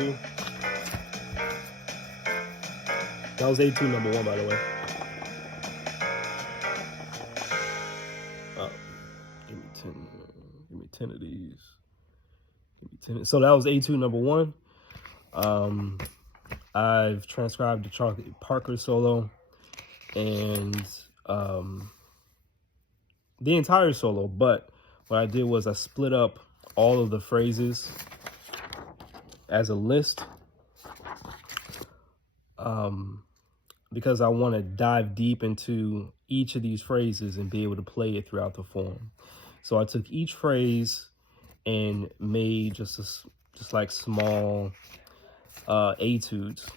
A2. That was A2 number 1, by the way. Give me 10. Give me 10 of these. Give me 10. So that was A2 number 1. I've transcribed the Charlie Parker solo and the entire solo, but what I did was I split up all of the phrases as a list because I want to dive deep into each of these phrases and be able to play it throughout the form. So I took each phrase and made just like small etudes.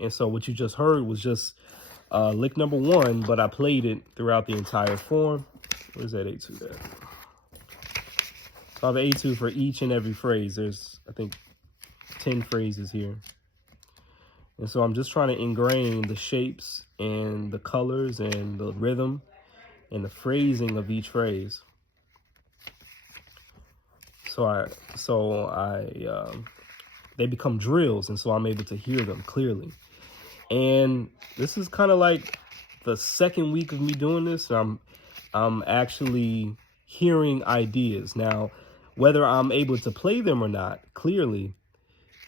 And so what you just heard was just lick number 1, but I played it throughout the entire form. Where's that etude at? So I have an etude for each and every phrase. There's, I think, 10 phrases here. And so I'm just trying to ingrain the shapes and the colors and the rhythm and the phrasing of each phrase. So they become drills, and so I'm able to hear them clearly. And this is kind of like the second week of me doing this. I'm actually hearing ideas. Now, whether I'm able to play them or not, clearly,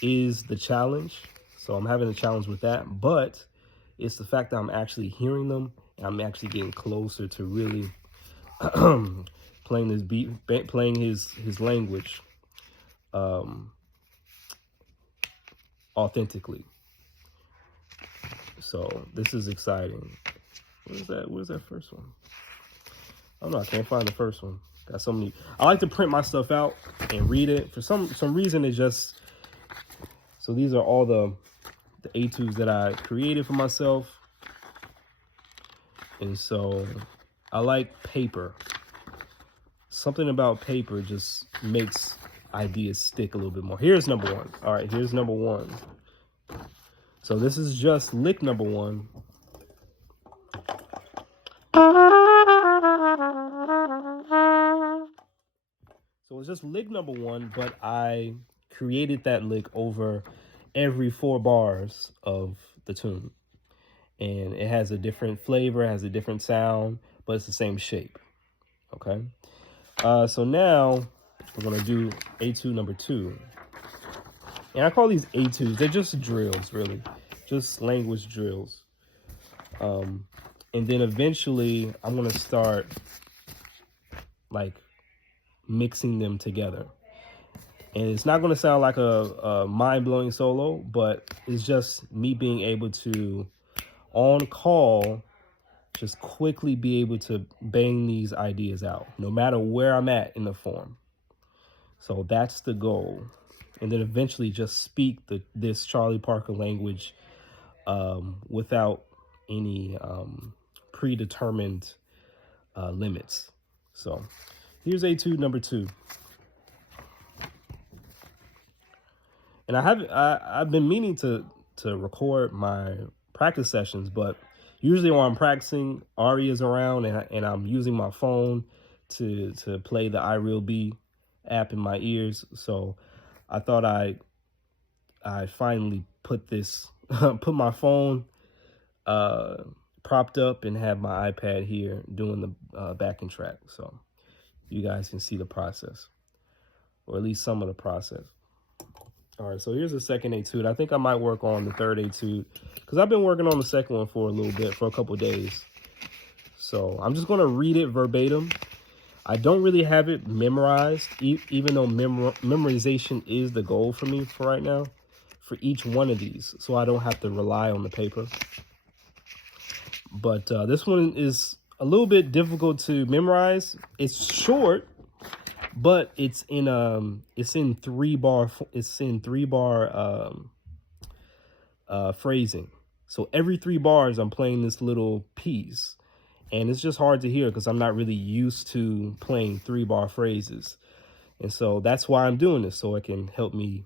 is the challenge. So I'm having a challenge with that. But it's the fact that I'm actually hearing them, and I'm actually getting closer to really playing this beat, playing his language authentically. So this is exciting. Where's that first one? I don't know. I can't find the first one. Got so many. I like to print my stuff out and read it. For some reason, it just. So these are all the etudes that I created for myself. And so I like paper. Something about paper just makes ideas stick a little bit more. Here's number 1. All right, here's number 1. So this is just lick number 1. So it's just lick number 1, but I created that lick over every 4 bars of the tune. And it has a different flavor, it has a different sound, but it's the same shape. Okay? So now we're going to do etude number 2. And I call these etudes. They're just drills, really. Just language drills. And then eventually I'm going to start like mixing them together. And it's not going to sound like a mind-blowing solo, but it's just me being able to, on call, just quickly be able to bang these ideas out, no matter where I'm at in the form. So that's the goal. And then eventually just speak this Charlie Parker language without any predetermined limits. So here's etude number 2. And I've been meaning to record my practice sessions, but usually when I'm practicing, Ari is around and I'm using my phone to play the iRealB app in my ears. So I thought I finally put my phone propped up and have my iPad here doing the backing track, so you guys can see the process, or at least some of the process. All right, so here's the second etude. I think I might work on the third etude because I've been working on the second one for a little bit, for a couple of days. So I'm just going to read it verbatim. I don't really have it memorized, even though memorization is the goal for me for right now, for each one of these, so I don't have to rely on the paper. But this one is a little bit difficult to memorize. It's short, but it's in 3 bar phrasing. So every 3 bars I'm playing this little piece, and it's just hard to hear because I'm not really used to playing 3 bar phrases. And so that's why I'm doing this, so it can help me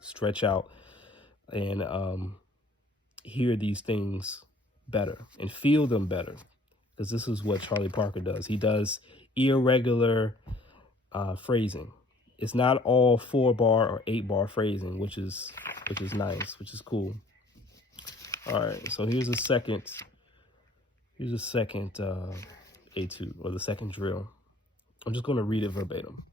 stretch out and hear these things better and feel them better, because this is what Charlie Parker does. He does irregular phrasing. It's not all 4 bar or 8 bar phrasing, which is nice, which is cool. All right, so here's the second etude, or the second drill. I'm just going to read it verbatim.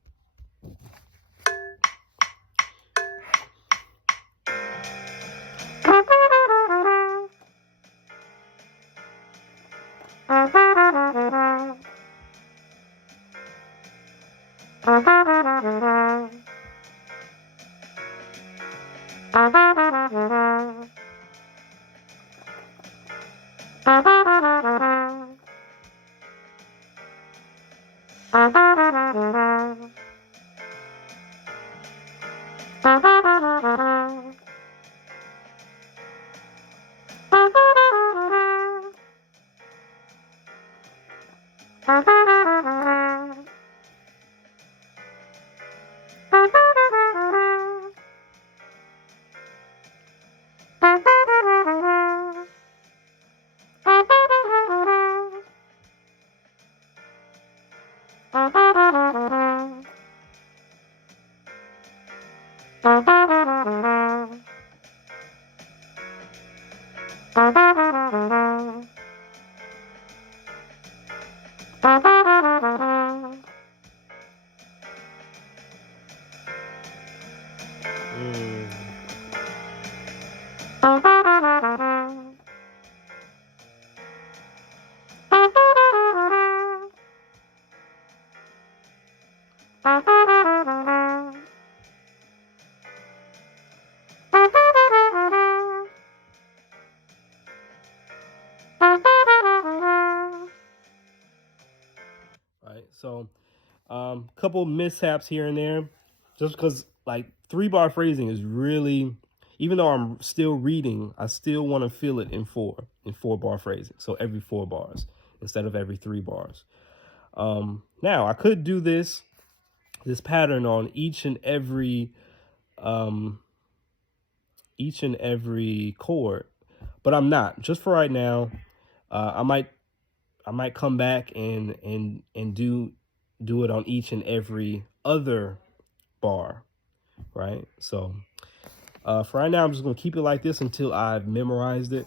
So couple mishaps here and there, just because like 3 bar phrasing is really, even though I'm still reading, I still want to feel it in 4 bar phrasing. So every 4 bars instead of every 3 bars. Now I could do this pattern on each and every chord, but I'm not. Just for right now, I might come back and do it on each and every other bar, right? So for right now, I'm just gonna keep it like this until I've memorized it,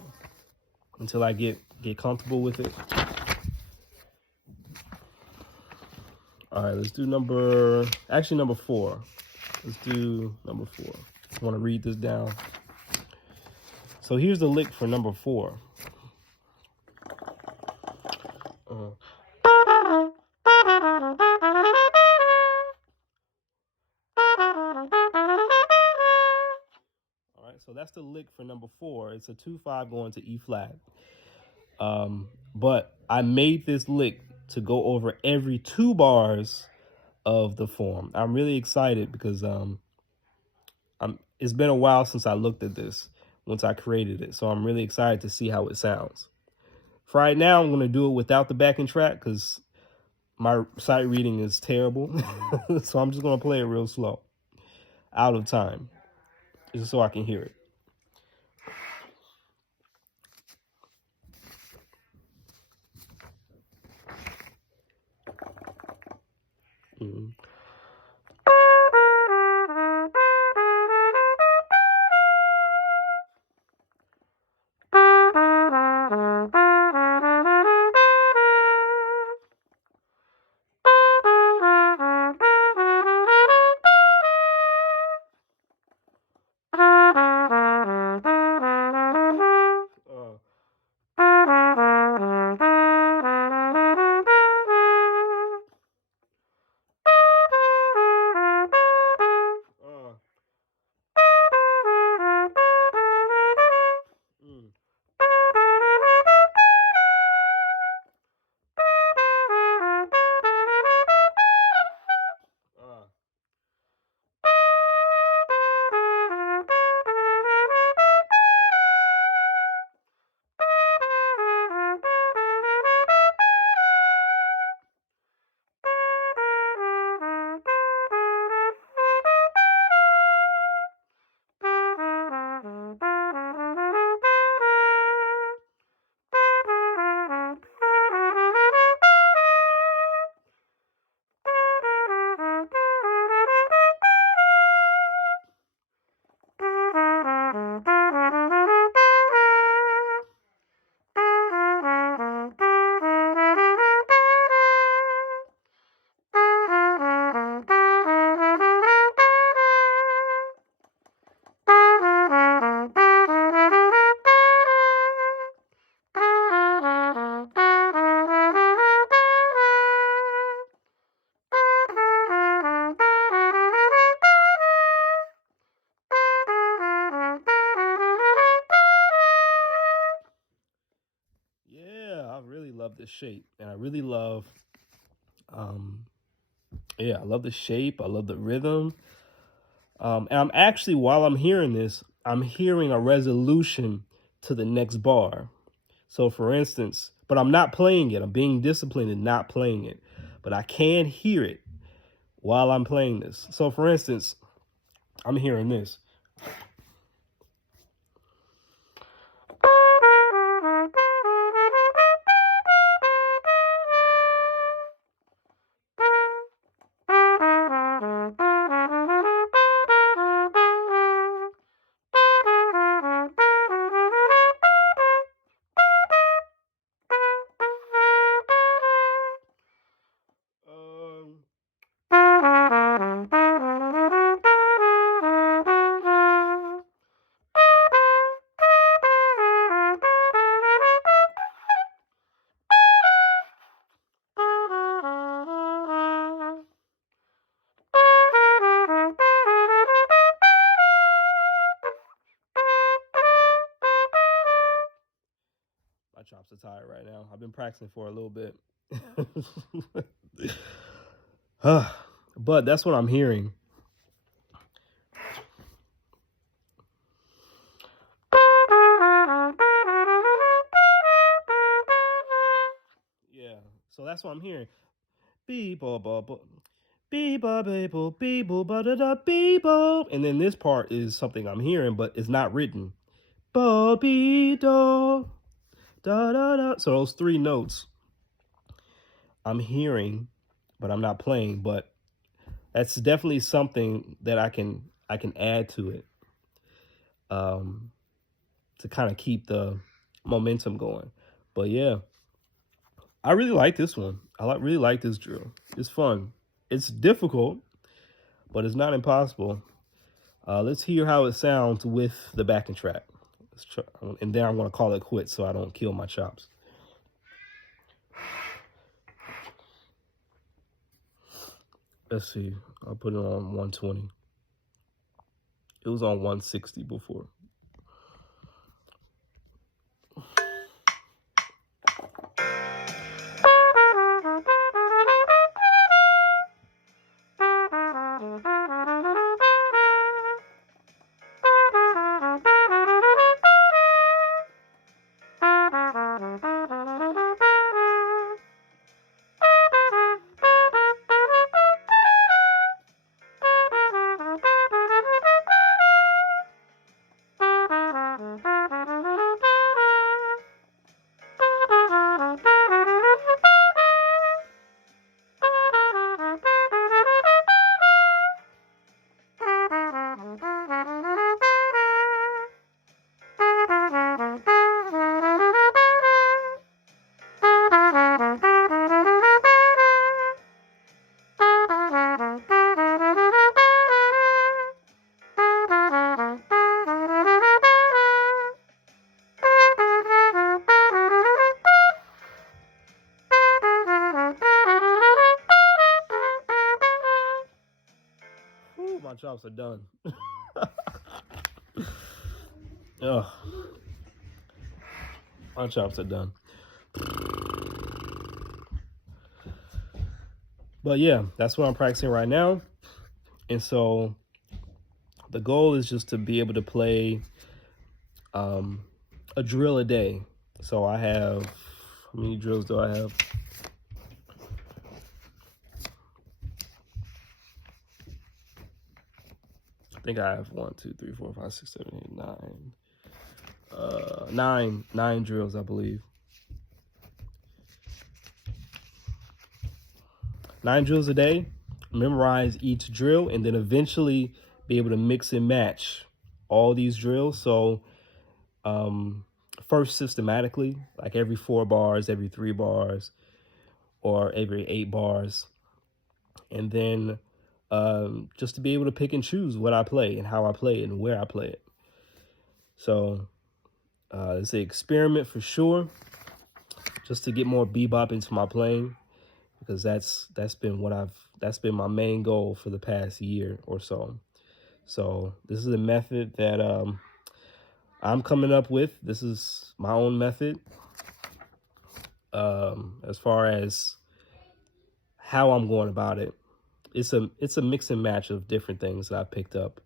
until I get comfortable with it. All right, let's do number 4. Let's do number 4. I want to read this down. So here's the lick for number 4. All right, so that's the lick for number 4. It's a 2-5 going to E flat. But I made this lick to go over every 2 bars of the form. I'm really excited because it's been a while since I looked at this once I created it. So I'm really excited to see how it sounds. For right now, I'm going to do it without the backing track because my sight reading is terrible. So I'm just going to play it real slow, out of time, just so I can hear it. Mm-hmm. I really love this shape, and I really love, I love the shape. I love the rhythm. And I'm actually, while I'm hearing this, I'm hearing a resolution to the next bar. So for instance, but I'm not playing it. I'm being disciplined and not playing it, but I can hear it while I'm playing this. So for instance, I'm hearing this. My chops are tired right now. I've been practicing for a little bit. But that's what I'm hearing. Yeah, so that's what I'm hearing. Bebop, bebop, bebop, bebop, and then this part is something I'm hearing, but it's not written. Bobby do. Da, da, da. So those 3 notes I'm hearing, but I'm not playing. But that's definitely something that I can add to it, to kind of keep the momentum going. But yeah, I really like this one. Really like this drill. It's fun. It's difficult, but it's not impossible. Let's hear how it sounds with the backing track. Let's try, and then I'm going to call it quits so I don't kill my chops. Let's see. I'll put it on 120. It was on 160 before. My chops are done. Ugh. My chops are done. But yeah, that's what I'm practicing right now. And so the goal is just to be able to play a drill a day. So I have, how many drills do I have? I think I have 1, 2, 3, 4, 5, 6, 7, 8, 9. Nine drills, I believe. 9 drills a day, memorize each drill, and then eventually be able to mix and match all these drills. So first systematically, like every 4 bars, every 3 bars, or every 8 bars. And then just to be able to pick and choose what I play and how I play it and where I play it. So it's an experiment for sure, just to get more bebop into my playing, because that's been my main goal for the past year or so. So this is a method that I'm coming up with. This is my own method as far as how I'm going about it. It's a mix and match of different things that I picked up,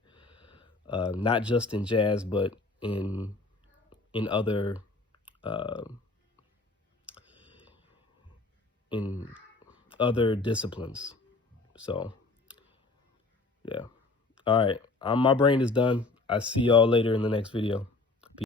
not just in jazz, but in other disciplines. So yeah. All right. My brain is done. I see y'all later in the next video.